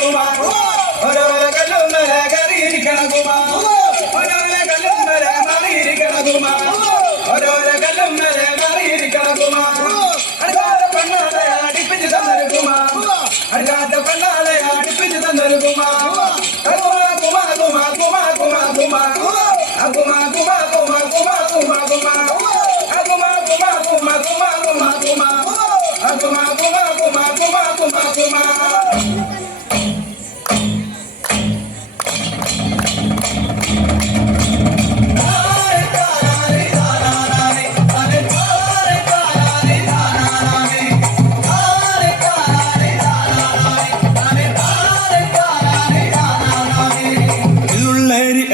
കുമാ ഓരോരോ കല്ലും മേലെ കയറിയിരിക്കണ കുമാ ഓരോരോ കല്ലും മേലെ മാറിയിരിക്കണ കുമാ ഓരോരോ കല്ലും മേലെ മാറിയിരിക്കണ കുമാ അടുക്കാത്ത പെണ്ണാളെ അടിപ്പിച്ച് തന്നൊരു കുമാ അടുക്കാത്ത പെണ്ണാളെ അടിപ്പിച്ച് തന്നൊരു കുമാ കുമാ കുമാ കുമാ കുമാ കുമാ കുമാ കുമാ കുമാ കുമാ കുമാ കുമാ കുമാ Kuma kuma kuma kuma kuma kuma kuma kuma kuma kuma kuma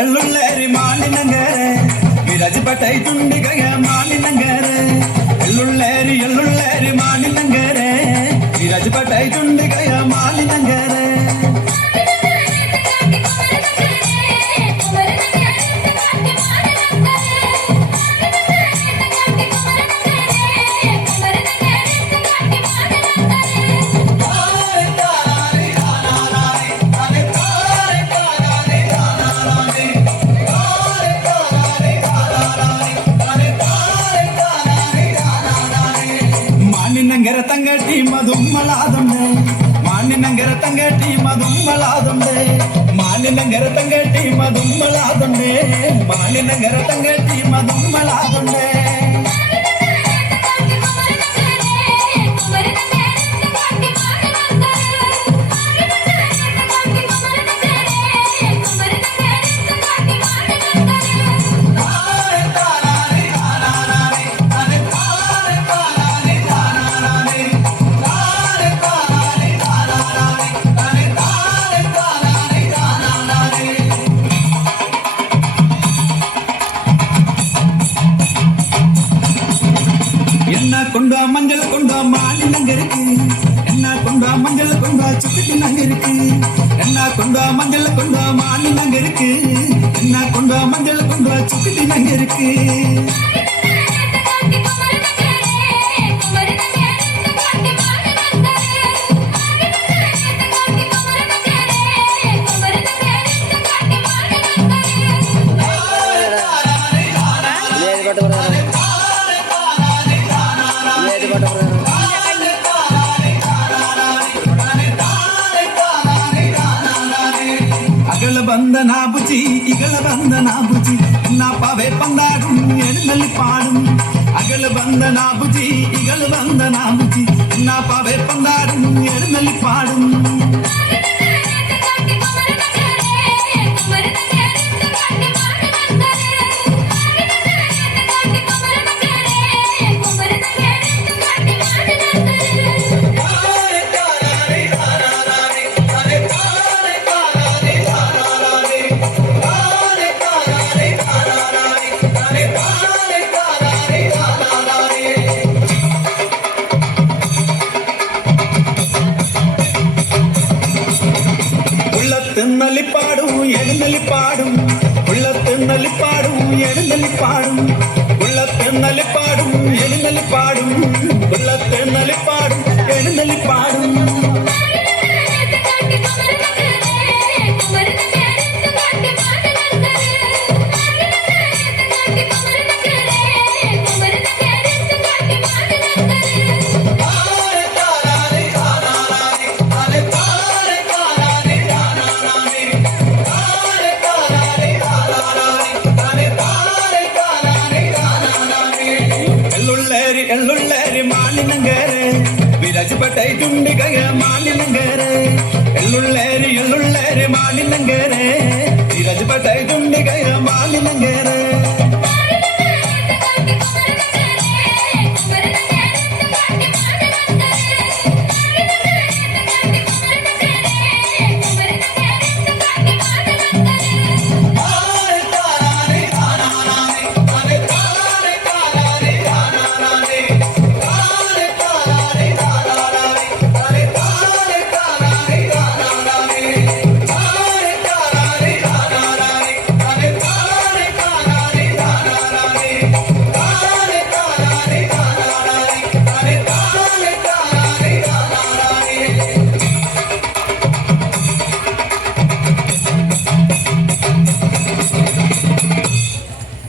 എള്ളുള്ളേരി മാലിനങ്ങേരെ വിരാജപെട്ടായി ചുണ്ടികയ മാലിനങ്ങേരെ എള്ളുള്ളേരി മാലിനങ്ങേരെ വിരാജപെട്ടായി ചുണ്ടികയ മാലിനങ്ങേരെ മാനിനങ്കര തങ്കട്ടി മധുമ്മലാതുണ്ട് മാനിനങ്കര തങ്കട്ടി മധുമ്മലാതുണ്ട് മാനിനങ്കര തങ്കട്ടി മധുമ്മലാതുണ്ട് മാനിനങ്കര തങ്കട്ടി മധുമ്മലാതുണ്ട് என்ன கொண்டா மஞ்சள் கொண்டா மாலினங்க இருக்கு என்ன கொண்டா மஞ்சள் கொண்டா சுத்தி நங்க இருக்கு என்ன கொண்டா மஞ்சள் கொண்டா மாலினங்க இருக்கு என்ன கொண்டா மஞ்சள் கொண்டா சுத்தி நங்க இருக்கு ಅಗಲ ಬಂದ ನಾಬುಜಿ ಇಗಲ ಬಂದ ನಾಬುಜಿ ನಾ ಪಾವೆ ಪಂದಾಡು ಎಡನಲ್ಲಿ ಪಾಡು ಅಗಲ ಬಂದ ನಾಬುಜಿ ಇಗಲ ಬಂದ ನಾಬುಜಿ ನಾ ಪಾವೆ ಪಂದಾಡು ಎಡನಲ್ಲಿ ಪಾಡು உள்ளத்தின்னலிப்பாடும் எழுந்தலிப்பாடும் உள்ளத்தின்னலிப்பாடும் எழுந்தலிப்பாடும் உள்ளத்தின்னலிப்பாடும் எழுந்தலிப்பாடும் உள்ளத்தின்னலிப்பாடும் எழுந்தலிப்பாடும் ಎಳ್ಳುಳ್ಳೇರಿ ಮಾಲಿನಂಗೇರೆ ವಿರಾಜಪೇಟೆ ಚುಂಡಿಗಯ ಮಾಲಿನಂಗೇರೆ ಎಳ್ಳುಳ್ಳೇರಿ ಮಾಲಿನಂಗೇರೆ ವಿರಾಜಪೇಟೆ